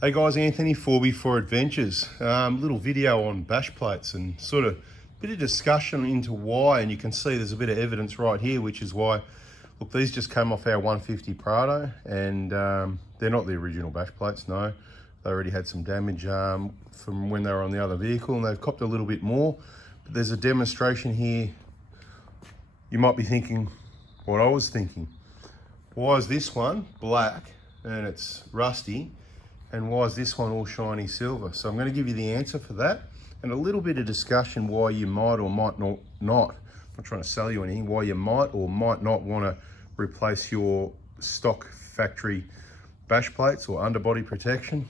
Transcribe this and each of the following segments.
Hey guys, Anthony Forby for Adventures. Little video on bash plates and sort of bit of discussion into why, and you can see there's a bit of evidence right here, which is why. Look, these just came off our 150 Prado, and they're not the original bash plates, no. They already had some damage from when they were on the other vehicle, and they've copped a little bit more. But there's a demonstration here. You might be thinking what I was thinking. Why is this one black and it's rusty? And why is this one all shiny silver? So I'm going to give you the answer for that, and a little bit of discussion why you might or might not, I'm not trying to sell you anything, why you might or might not want to replace your stock factory bash plates or underbody protection.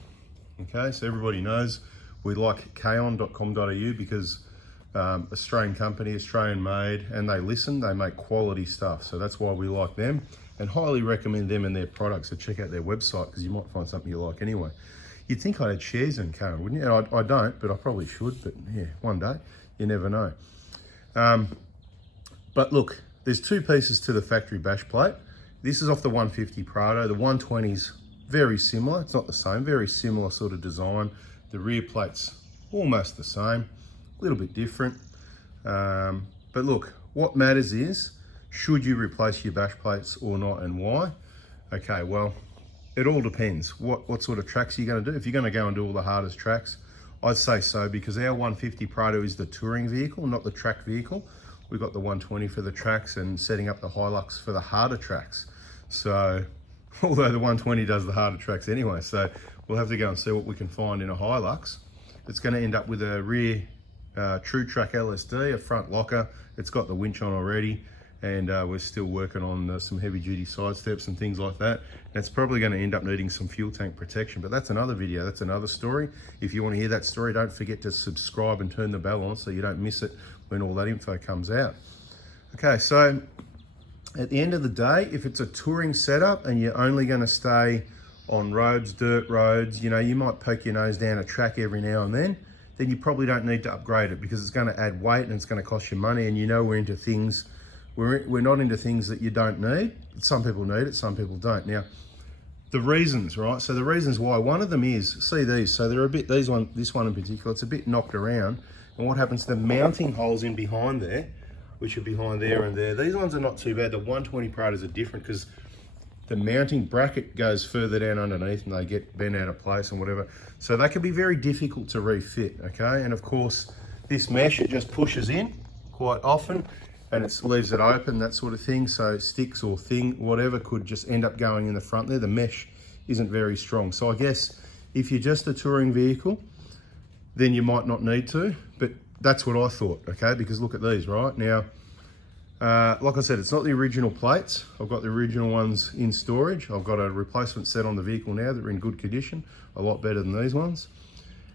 Okay, so everybody knows we like kaon.com.au because Australian company, Australian made, and they listen, they make quality stuff. So that's why we like them, and highly recommend them and their products. So check out their website because you might find something you like anyway. You'd think I had shares in Kaon, wouldn't you? I don't, but I probably should. But yeah, one day, you never know. But look, there's two pieces to the factory bash plate. This is off the 150 Prado. The 120's very similar. It's not the same, very similar sort of design. The rear plate's almost the same, a little bit different. But look, what matters is, should you replace your bash plates or not, and why? Okay, well, it all depends. What sort of tracks are you going to do? If you're going to go and do all the hardest tracks, I'd say so, because our 150 Prado is the touring vehicle, not the track vehicle. We've got the 120 for the tracks and setting up the Hilux for the harder tracks. So, although the 120 does the harder tracks anyway, so we'll have to go and see what we can find in a Hilux. It's going to end up with a rear True Track LSD, a front locker. It's got the winch on already, and we're still working on some heavy duty side steps and things like that. And it's probably going to end up needing some fuel tank protection, but that's another video, that's another story. If you want to hear that story, don't forget to subscribe and turn the bell on so you don't miss it when all that info comes out. Okay, so at the end of the day, if it's a touring setup and you're only going to stay on roads, dirt roads, you know, you might poke your nose down a track every now and then you probably don't need to upgrade it, because it's going to add weight and it's going to cost you money. And you know, we're into things, we're not into things that you don't need. Some people need it, some people don't. Now, the reasons, right? So the reasons why, one of them is, see these, so they're a bit, this one in particular, it's a bit knocked around. And what happens, the mounting holes in behind there, which are behind there and there, these ones are not too bad. The 120 Prados are different because the mounting bracket goes further down underneath and they get bent out of place and whatever. So they can be very difficult to refit, okay? And of course, this mesh, it just pushes in quite often and it leaves it open, that sort of thing. So sticks or whatever could just end up going in the front there. The mesh isn't very strong. So I guess if you're just a touring vehicle, then you might not need to, but that's what I thought, okay? Because look at these, right? Now, like I said, it's not the original plates. I've got the original ones in storage. I've got a replacement set on the vehicle now that are in good condition, a lot better than these ones.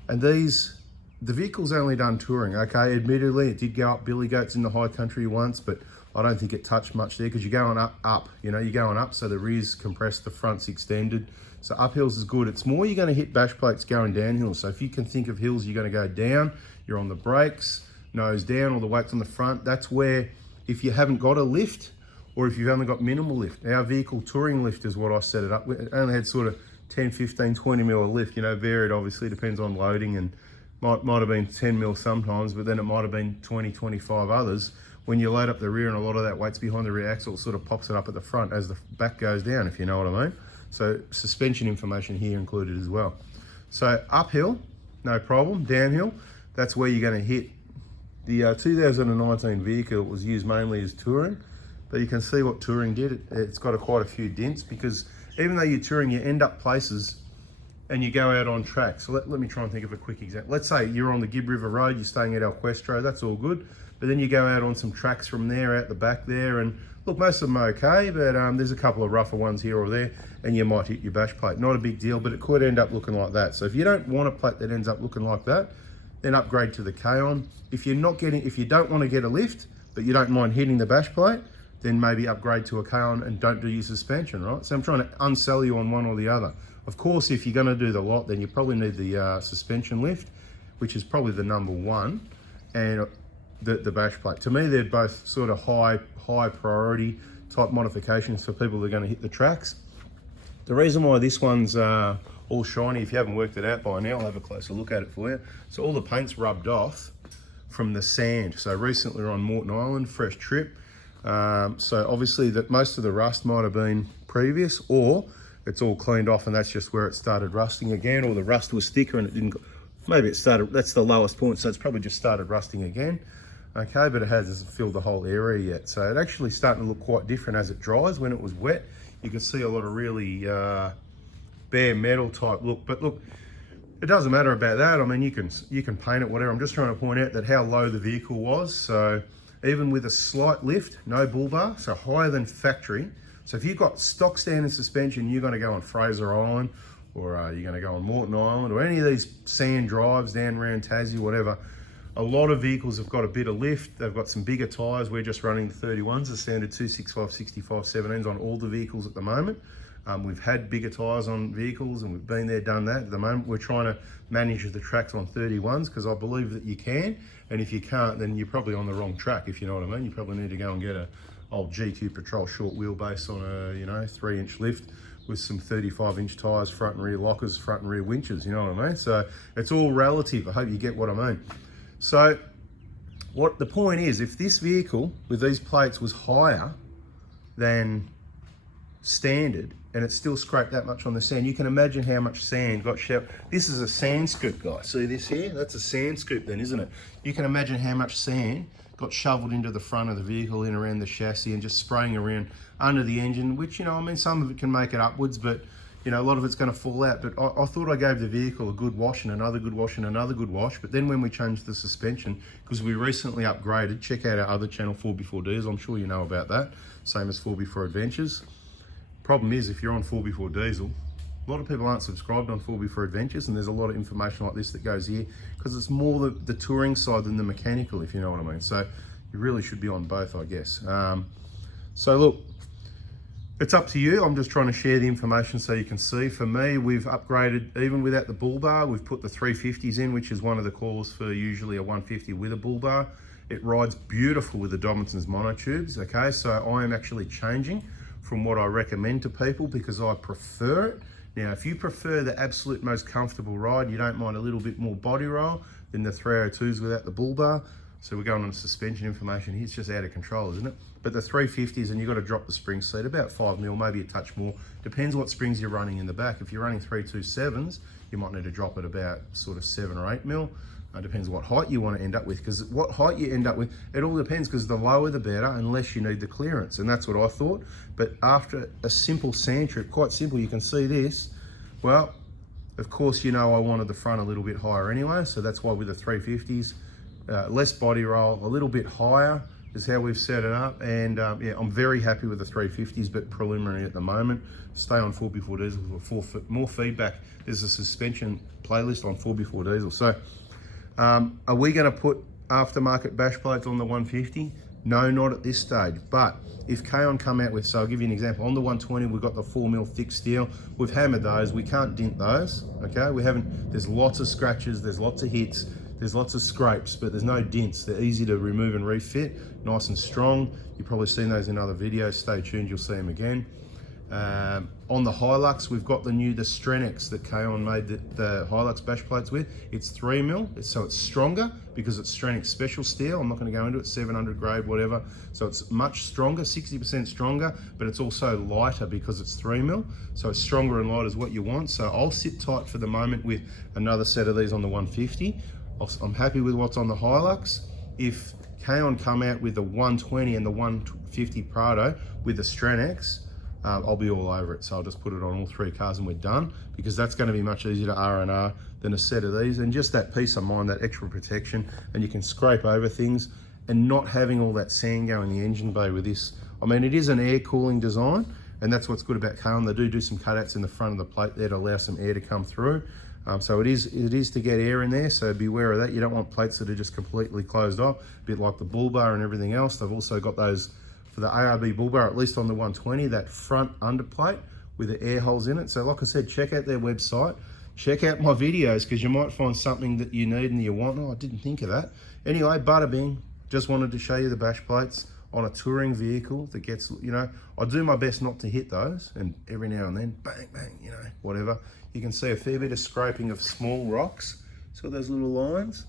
And these, the vehicle's only done touring, okay? Admittedly, it did go up Billy Goats in the high country once, but I don't think it touched much there because you're going up, you know, you're going up, so the rear's compressed, the front's extended. So uphills is good. It's more you're going to hit bash plates going downhill. So if you can think of hills, you're going to go down, you're on the brakes, nose down, all the weight's on the front. That's where, if you haven't got a lift, or if you've only got minimal lift, our vehicle touring lift is what I set it up with. It only had sort of 10, 15, 20 mil of lift, you know, varied obviously, depends on loading, and might have been 10 mil sometimes, but then it might have been 20, 25 others. When you load up the rear and a lot of that weight's behind the rear axle, it sort of pops it up at the front as the back goes down, if you know what I mean. So suspension information here included as well. So uphill, no problem. Downhill, that's where you're going to hit. The 2019 vehicle was used mainly as touring, but you can see what touring did. It's got quite a few dents, because even though you're touring, you end up places and you go out on tracks. So let me try and think of a quick example. Let's say you're on the Gibb River Road, you're staying at El Cuestro, that's all good. But then you go out on some tracks from there, out the back there, and look, most of them are okay, but there's a couple of rougher ones here or there, and you might hit your bash plate. Not a big deal, but it could end up looking like that. So if you don't want a plate that ends up looking like that, then upgrade to the Kaon. If you don't want to get a lift, but you don't mind hitting the bash plate, then maybe upgrade to a Kaon and don't do your suspension, right? So I'm trying to unsell you on one or the other. Of course, if you're going to do the lot, then you probably need the suspension lift, which is probably the number one, and the bash plate. To me, they're both sort of high priority type modifications for people that are going to hit the tracks. The reason why this one's all shiny. If you haven't worked it out by now, I'll have a closer look at it for you. So all the paint's rubbed off from the sand. So recently we're on Moreton Island, fresh trip. So obviously that most of the rust might have been previous, or it's all cleaned off and that's just where it started rusting again, or the rust was thicker and it didn't, maybe it started, that's the lowest point, so it's probably just started rusting again. Okay, but it hasn't filled the whole area yet. So it actually starting to look quite different as it dries. When it was wet, you can see a lot of really bare metal type look. But look, it doesn't matter about that. I mean, you can paint it, whatever. I'm just trying to point out that how low the vehicle was. So even with a slight lift, no bull bar, so higher than factory. So if you've got stock standard suspension, you're going to go on Fraser Island, or you're going to go on Moreton Island, or any of these sand drives down around Tassie, whatever. A lot of vehicles have got a bit of lift. They've got some bigger tyres. We're just running the 31s, the standard 265, 65, 17s on all the vehicles at the moment. We've had bigger tyres on vehicles and we've been there, done that. At the moment, we're trying to manage the tracks on 31s because I believe that you can. And if you can't, then you're probably on the wrong track, if you know what I mean. You probably need to go and get a old GQ Patrol short wheelbase on a, 3-inch lift with some 35-inch tyres, front and rear lockers, front and rear winches, you know what I mean? So it's all relative. I hope you get what I mean. So what the point is, if this vehicle with these plates was higher than standard and it still scraped that much on the sand, you can imagine how much sand got shoved. This is a sand scoop, guys. See this here? That's a sand scoop then, isn't it? You can imagine how much sand got shoveled into the front of the vehicle, in around the chassis, and just spraying around under the engine, which, I mean, some of it can make it upwards, but a lot of it's going to fall out. But I thought I gave the vehicle a good wash and another good wash and another good wash. But then when we changed the suspension, because we recently upgraded, check out our other channel, 4x4Ds. I'm sure you know about that. Same as 4x4 Adventures. Problem is, if you're on 4x4 Diesel, a lot of people aren't subscribed on 4x4 Adventures, and there's a lot of information like this that goes here because it's more the touring side than the mechanical, if you know what I mean. So you really should be on both, I guess. So look, it's up to you. I'm just trying to share the information so you can see. For me, we've upgraded, even without the bull bar, we've put the 350s in, which is one of the calls for usually a 150 with a bull bar. It rides beautiful with the Dobson's monotubes, okay? So I am actually changing from what I recommend to people because I prefer it. Now, if you prefer the absolute most comfortable ride, you don't mind a little bit more body roll than the 302s without the bull bar. So we're going on suspension information here. It's just out of control, isn't it? But the 350s, and you've got to drop the spring seat about 5 mil, maybe a touch more. Depends what springs you're running in the back. If you're running 327s, you might need to drop it about sort of 7 or 8 mil. Depends what height you want to end up with, because what height you end up with, it all depends, because the lower the better, unless you need the clearance. And that's what I thought. But after a simple sand trip, quite simple, you can see this. Well, of course, I wanted the front a little bit higher anyway. So that's why with the 350s, less body roll, a little bit higher is how we've set it up. And yeah, I'm very happy with the 350s, but preliminary at the moment. Stay on 4x4 Diesel for more feedback. There's a suspension playlist on 4x4 Diesel. So are we going to put aftermarket bash plates on the 150? No, not at this stage. But if K-On come out with, so I'll give you an example. On the 120, we've got the 4mm thick steel. We've hammered those. We can't dent those, okay? There's lots of scratches, there's lots of hits, there's lots of scrapes, but there's no dents. They're easy to remove and refit, nice and strong. You've probably seen those in other videos. Stay tuned, you'll see them again. On the Hilux, we've got the Strenix that K-On made the Hilux bash plates with. It's 3mm, so it's stronger because it's Strenix special steel. I'm not going to go into it, 700 grade, whatever. So it's much stronger, 60% stronger, but it's also lighter because it's 3mm. So it's stronger and light is what you want. So I'll sit tight for the moment with another set of these on the 150. I'm happy with what's on the Hilux. If K-On come out with the 120 and the 150 Prado with the Strenix, I'll be all over it. So I'll just put it on all 3 cars and we're done, because that's going to be much easier to R&R than a set of these. And just that peace of mind, that extra protection, and you can scrape over things and not having all that sand go in the engine bay with this. I mean, it is an air cooling design, and that's what's good about K-On. They do some cutouts in the front of the plate there to allow some air to come through. So it is to get air in there, so beware of that. You don't want plates that are just completely closed off, a bit like the bull bar and everything else. They've also got those for the ARB bull bar, at least on the 120, that front underplate with the air holes in it. So like I said, check out their website, check out my videos, because you might find something that you need and you want. Oh, I didn't think of that. Anyway, bada bing, just wanted to show you the bash plates on a touring vehicle that gets, I do my best not to hit those, and every now and then, bang, bang, whatever. You can see a fair bit of scraping of small rocks. So those little lines,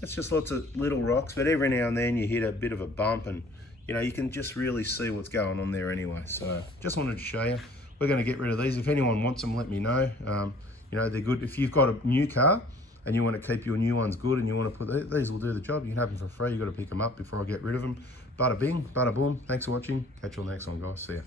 that's just lots of little rocks, but every now and then you hit a bit of a bump and you know, you can just really see what's going on there anyway. So just wanted to show you. We're going to get rid of these. If anyone wants them, let me know. You know, they're good. If you've got a new car and you want to keep your new ones good and you want to put, these will do the job. You can have them for free. You've got to pick them up before I get rid of them. Bada bing, bada boom. Thanks for watching. Catch you on the next one, guys. See ya.